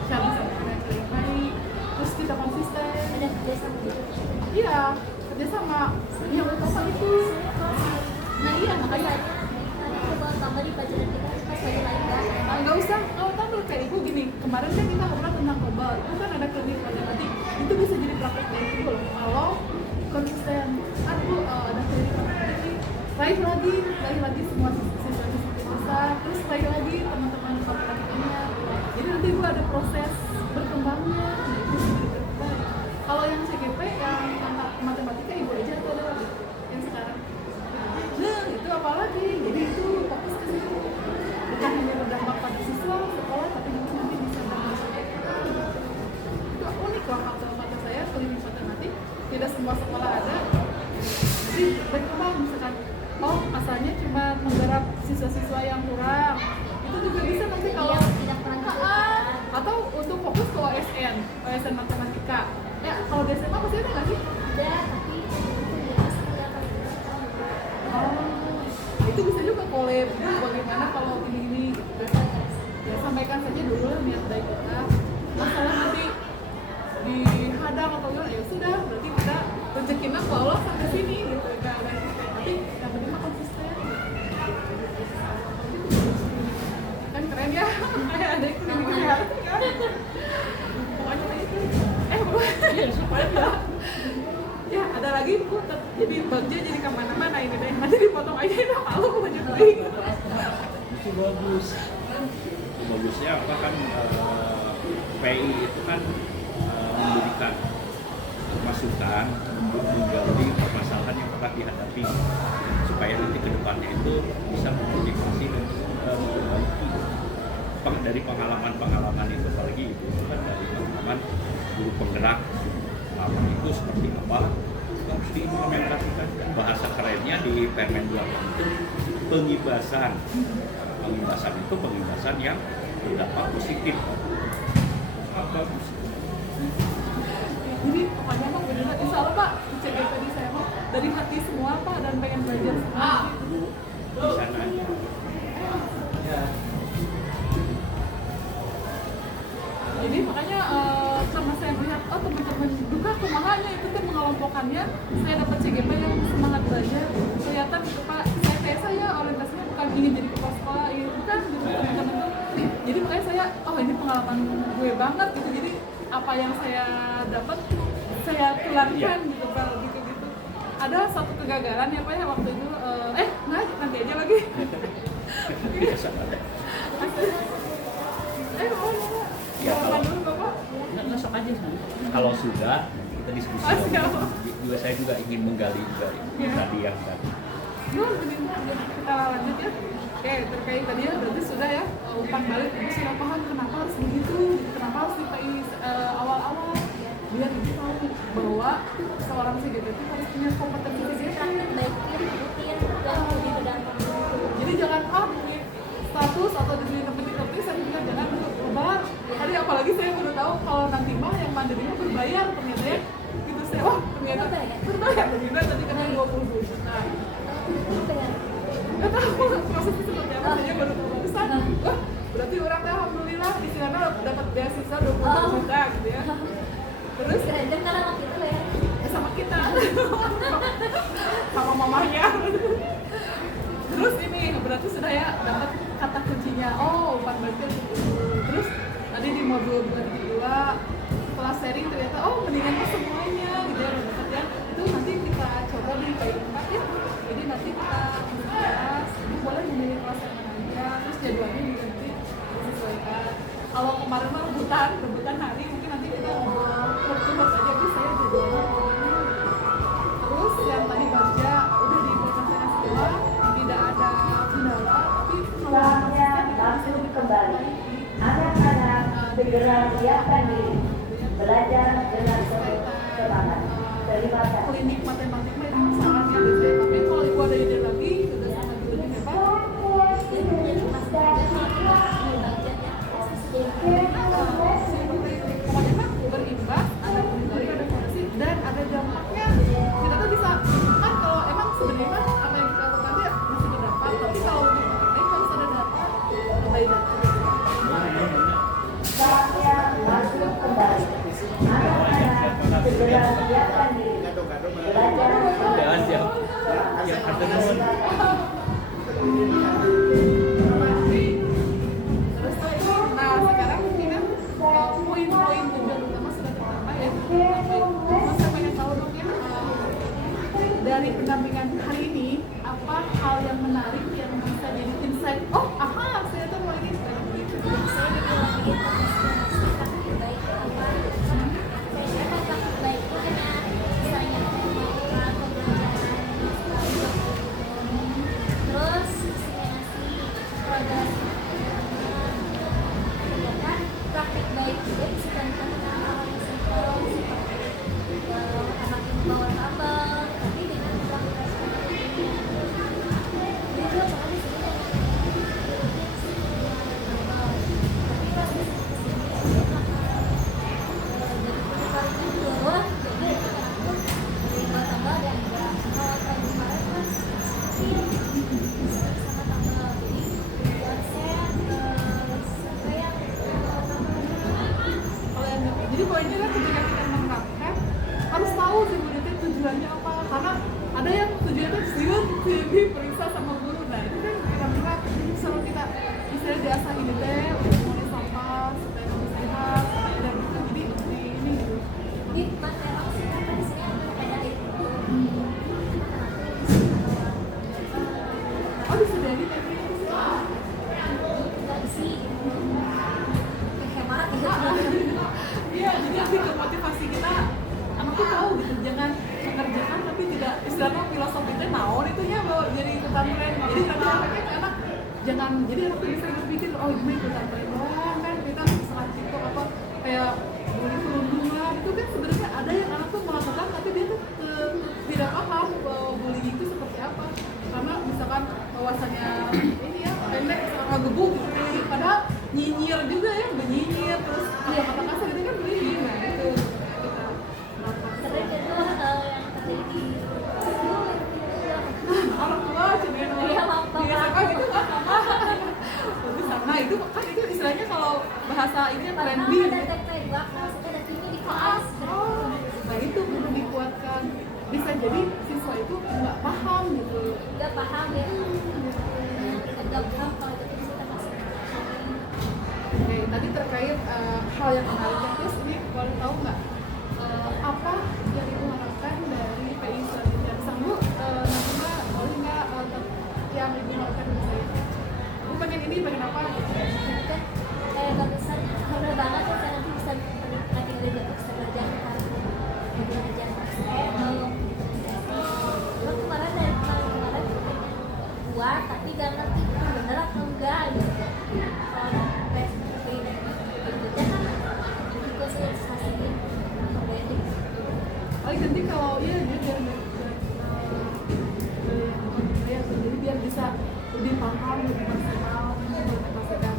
cara bisa berkomunikasi yang baik, terus kita konsisten. ada kerjasama gitu. Iya, kerjasama yang utama itu. Nah iya, makanya Nanti bawa tambah di pelajaran kita pas lagi lain kan. nggak usah, kalau tampil kayak ibu gini, kemarin kan kita ngobrol tentang global, itu kan ada klinik matematik, itu bisa jadi praktek dari ibu loh, kalau konsisten. Aku ada klinik matematik, raih lagi semua siswa-siswa kita, terus raih lagi teman-teman matematikanya. Jadi nanti ibu ada proses berkembangnya, nah itu sih berkembang. Kalau yang CGP yang anak matematika ibu aja tuh ada lagi yang sekarang. Nah itu apalagi, jadi itu fokus ke situ. Bukan hanya berdampak pada siswa sekolah, tapi juga nanti bisa berdampak. Itu unik lah kata saya, klinik matematik tidak semua sekolah ada. Jadi berkembang misalkan, oh asalnya cuma menggarap siswa-siswa yang kurang, itu juga bisa nanti kalau tidak pernah atau untuk fokus ke OSN matematika. Ya kalau di SMA pasti ada nggak sih? ada, tapi Itu bisa juga collab, bagaimana kalau ini gitu. Ya sampaikan saja dulu lah niat baik kita. Masalah nanti dihadang atau gimana, ya sudah, berarti kita rezekinya lolos sampai sini gitu. Nggak ada tapi yang penting mah konsisten. Kan keren ya, kayak ada klinik kesehatan kan. Pokoknya itu. Bukan. Ya ada lagi bu, jadi bagja jadi kemana-mana ini deh, nanti dipotong aja itu kalau banyak lagi. Itu bagus. Itu bagusnya apa kan PI itu kan memberikan masukan untuk menggali permasalahan yang pernah dihadapi supaya nanti ke depannya itu bisa memotivasi dan memperbaiki dari pengalaman itu, apalagi itu kan dari pengalaman guru penggerak pengalaman itu seperti apa harus diimplementasikan. Bahasa kerennya di Permen 2 itu pengibasan itu pengibasan yang berdampak positif. Apa Jadi pokoknya mah beneran insya Allah Pak, CGP tadi saya mah dari hati semua Pak dan pengen belajar semua. di sana ya. Jadi makanya karena saya melihat teman-teman juga kemahanya itu kan mengelompokkannya, saya dapat CGP yang semangat belajar. Kelihatan gitu Pak, saya orientasinya bukan ingin jadi kepala sekolah, bukan gitu teman-teman tuh. Jadi makanya saya, oh ini pengalaman gue banget gitu. Jadi apa yang saya dapat saya tularkan gitu Pak, gitu. Ada satu kegagalan ya Pak ya waktu itu, nanti aja lagi. Biasa ada. Ya, kalau dulu Bapak. nggak sok aja sih. Kalau sudah kita diskusi juga, saya juga ingin menggali juga tadi yang tadi. Kita lanjut ya. Oke, terkait tadi ya berarti sudah ya umpan balik, ibu sudah paham kenapa harus begitu, kenapa harus DPI awal-awal biar ibu tahu bahwa seorang CGT itu harus punya kompetensi CGT. baikin rutin dan lebih berdampak. Jadi jangan punya status atau dibeli tempat lagi saya baru tahu kalau nanti mah yang mandirinya berbayar ternyata ya. Gitu saya, wah ternyata berbayar ternyata tadi kena 20 juta. Nggak tahu prosesnya seperti apa, saya baru tahu barusan. Wah, berarti orang teh alhamdulillah di sana dapat beasiswa 20 juta gitu ya. Terus keren karena waktu itu ya sama kita sama mamanya. Terus ini berarti sudah ya dapat kata kuncinya, oh umpan balikan terus tadi di modul 2 setelah sharing ternyata oh mendingan mah semuanya gitu ya dapat ya. Itu nanti kita coba di kayak ya, jadi nanti kita bahas ini boleh memilih kelas yang mana aja, terus jadwalnya juga nanti disesuaikan. Kalau kemarin mah rebutan hari, mungkin nanti kita ngobrol aja bu saya jadwalnya. Terus yang tadi baca udah dibacakan semua, tidak ada kendala, tapi Saatnya masuk kembali. Anak-anak segera siapkan diri. Belajar dengan penuh semangat. Terima kasih. klinik matematik itu masalahnya biasanya, tapi kalau ibu ada ide lagi udah sangat lebih hebat. jadi mas Pokoknya mah berimbas, ada pemberi, ada fondasi, dan ada dampaknya. Kita tuh bisa kan kalau emang sebenarnya mah apa yang kita lakukan dia masih berdampak, tapi kalau untuk marketing harus ada data, lebih data. Saatnya masuk kembali. Anak-anak segera siapkan diri. Belajar Jangan siap. Yang kata nuhun. Terus nah sekarang mungkin kan poin-poin tujuan utama sudah tercapai ya. Terus saya pengen tahu dong ya dari pendampingan hari ini apa hal yang menarik yang bisa jadi insight. Oh, aha, saya tuh mau ini sekarang begitu. saya jadi lagi praktik baik apa saya praktik baik itu karena misalnya melakukan pembelajaran terus simulasi progres ternyata praktik baik juga bisa tentang hal yang simpel seperti makin power kabel tapi dengan kualitas materialnya jadi gue pernah di sini Kalau yang jadi poinnya kan ketika kita menerapkan harus tahu sebenarnya tujuannya apa, karena ada yang tujuannya siun diperiksa sama guru. Nah itu kan kita berat, jadi selalu kita bisa diasah ini teh untuk mulai sampah supaya lebih sehat dan itu jadi ini gitu. di material sih apa di sini ada itu Oh disediain kayak gitu sih. enggak sih hemat gitu Iya, jadi lebih ke motivasi kita anak tuh tahu gitu, jangan mengerjakan tapi tidak istilahnya filosofinya naon itunya bahwa jadi ikutan tren. Jadi nanti efeknya ke anak jangan, jadi anak tuh bisa berpikir oh ini ikutan tren doang kan, kita salah itu apa kayak bully perundungan itu kan sebenarnya ada yang anak tuh melakukan tapi dia tuh tidak paham bullying itu seperti apa, karena misalkan wawasannya ini ya pendek misalkan gebuk gitu, padahal nyinyir juga ya, menyinyir terus kata-kata kasar itu kan bullying. Nah itu kita melakukan terus itu yang terjadi orang tua cuman Iya, Bapak. di SMA gitu nggak sama. Bagus, nah itu kan itu istilahnya kalau bahasa ini padahal trendy. ada TP gua maksudnya ada tinggi di kelas Oh, nah itu perlu dikuatkan. Bisa jadi siswa itu nggak paham gitu. nggak paham ya nggak paham kalau itu kita masuk Oke, tadi terkait hal yang menarik, terus ini boleh tahu nggak apa yang ibu harapkan dari PI selanjutnya? Sanggup nanti mah boleh nggak yang ibu harapkan dari saya? Ibu pengen ini, pengen apa? jadi kan kayak bagusan bener banget ya saya nanti bisa menikmati dari dia bisa belajar hari ini belajar terus kemarin dari kemarin pengen buat tapi gak ngerti itu bener atau enggak gitu soalnya PSBB berikutnya kan ikut sosialisasi atau branding Paling nanti kalau ya dia biar jadi biar bisa lebih paham, lebih maksimal mengimplementasikan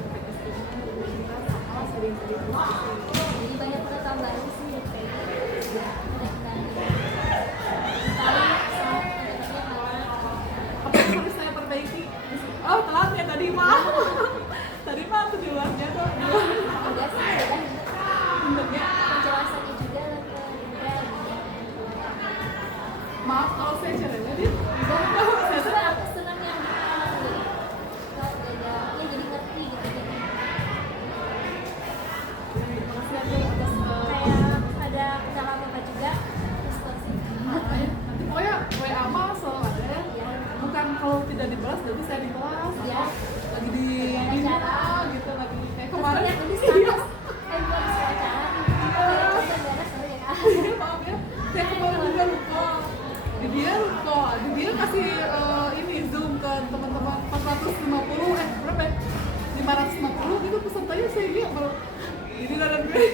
fotonya saya lihat kalau jadi dan gue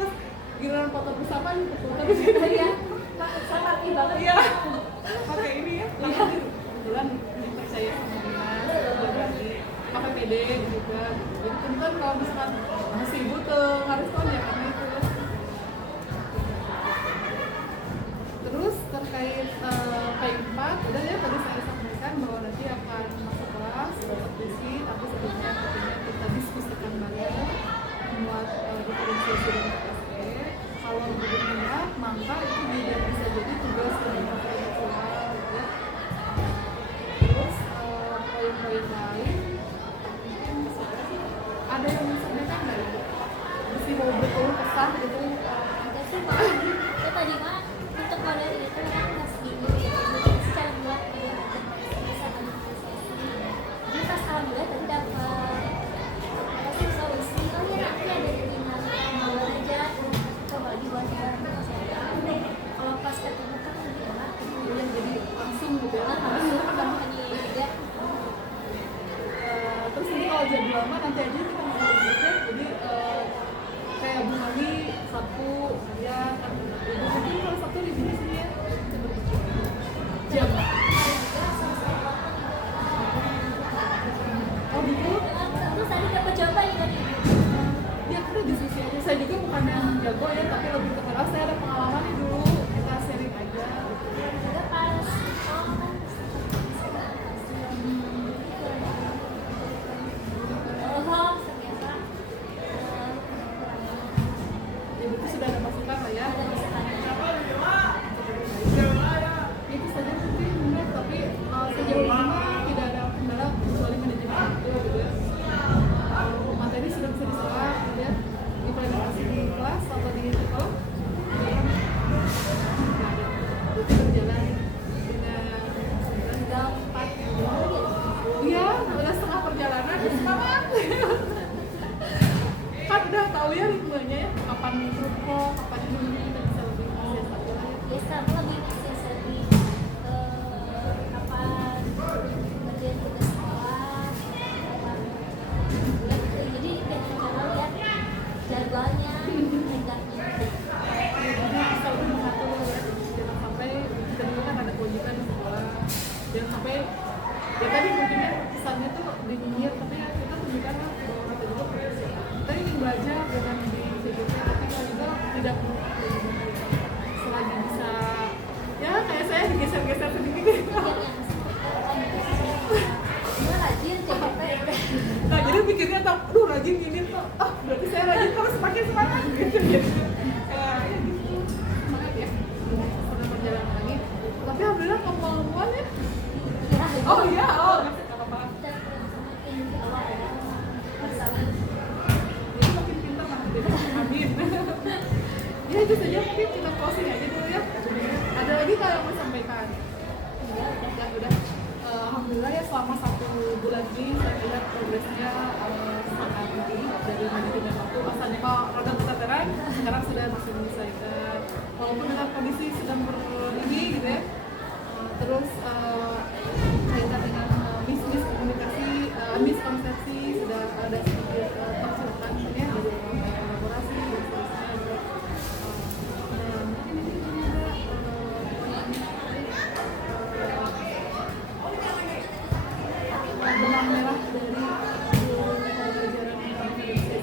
pas giliran foto bersama nih foto di sini Iya, sama arti banget. iya pakai ini ya kebetulan dipercaya sama dinas berbagi pakai PD juga jadi punten kalau misalkan masih ibu tuh harus tahu ya karena itu ya. Terus terkait P4 udah ya tadi saya sampaikan bahwa nanti akan masuk kelas dapat visi tapi sebelumnya tentunya kita diskusikan bareng membuat diferensiasi dan KSE. Kalau belum minat maka itu juga bisa jadi tugas dari mahasiswa ya. Terus poin-poin lain ada yang disampaikan nggak ya? Mesti mau berkeluh kesah gitu. Ada sih Pak. Itu tadi Pak untuk model itu kan masih gini ya. Jadi secara buat bisa kami apresiasi. Jadi pas alhamdulillah tadi dapat apa sih solusi. Oh ya nanti ada keinginan mau aja coba dibuat bareng saya. Kalau pas ketemu kan lebih enak. Yang jadi langsung gitu ya. Hanya juga. Terus ini kalau jadwal lama nanti aja kita ngomong budget jadi kayak Bu Mami Sabtu ya kan Ibu mungkin kalau Sabtu di sini ya jam oh gitu Terus tadi dapat jawaban dari ya kita diskusi aja saya juga bukan yang jago ya tapi lebih ke arah saya ada pengalaman nih dulu kita sharing aja juga pas ya itu sudah ada masukan lah ya itu saja mungkin benar tapi sejauh ini mah tidak ada kendala kecuali manajemen waktu gitu ya materi sudah bisa diserap gitu ya implementasi di kelas atau di sekolah itu berjalan dengan gampang iya udah setengah perjalanan semangat kan udah tahu ya ritmenya ya kapan ruko kapan ini kita bisa lebih siasat lagi ya sekarang lebih mensiasati kapan ngerjain tugas sekolah kapan bulan gitu jadi dengan cara lihat jadwalnya tenggatnya jadi bisa lebih mengatur ya jangan sampai kita juga kan ada kewajiban di sekolah jangan sampai ya tadi mungkinnya kesannya tuh dinyinyir tapi ya kita tunjukkan lah bahwa kita juga kita ingin belajar dengan di CGT tapi kita juga tidak selagi bisa ya kayak saya digeser-geser sedikit gitu. gue rajin CPT Nah jadi pikirnya tuh, aduh rajin gini tuh, berarti saya rajin terus semakin semangat gitu ya gitu semangat ya sudah berjalan lagi tapi alhamdulillah kemauan ya oh iya nggak apa-apa jadi makin pintar lah jadi amin ya itu saja mungkin kita closing aja dulu ya ada lagi kalau yang mau sampaikan udah alhamdulillah ya selama 1 bulan ini saya lihat progresnya sangat tinggi dari manajemen waktu asalnya kalau roda kesabaran sekarang sudah masih menyelesaikan walaupun dengan kondisi sedang ini gitu ya terus kaitan dengan miskomunikasi miskonsepsi sudah ada sedikit tercerahkan ya dari elaborasi dan seterusnya dan mungkin ini ada benang merah dari pembelajaran Indonesia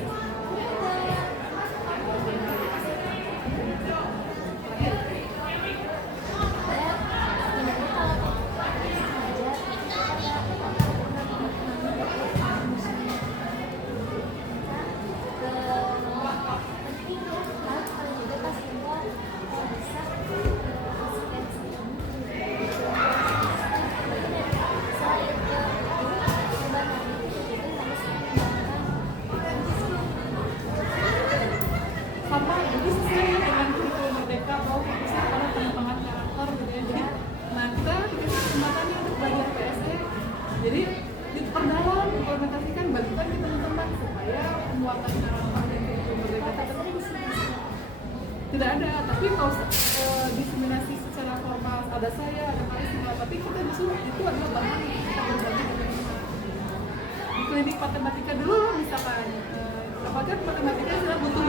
sama jadi sesuai dengan kurikulum merdeka bahwa fokusnya pada pengembangan karakter gitu ya jadi nah kita dikasih kesempatan nih untuk belajar PSE jadi diperdalam implementasikan bantuan kita teman-teman supaya penguatan karakter dan kurikulum merdeka tidak ada tapi kalau diseminasi secara formal ada saya ada Karisma tapi kita justru itu adalah bahan yang kita berbagi dengan di klinik matematika dulu misalkan apakah matematika sudah butuh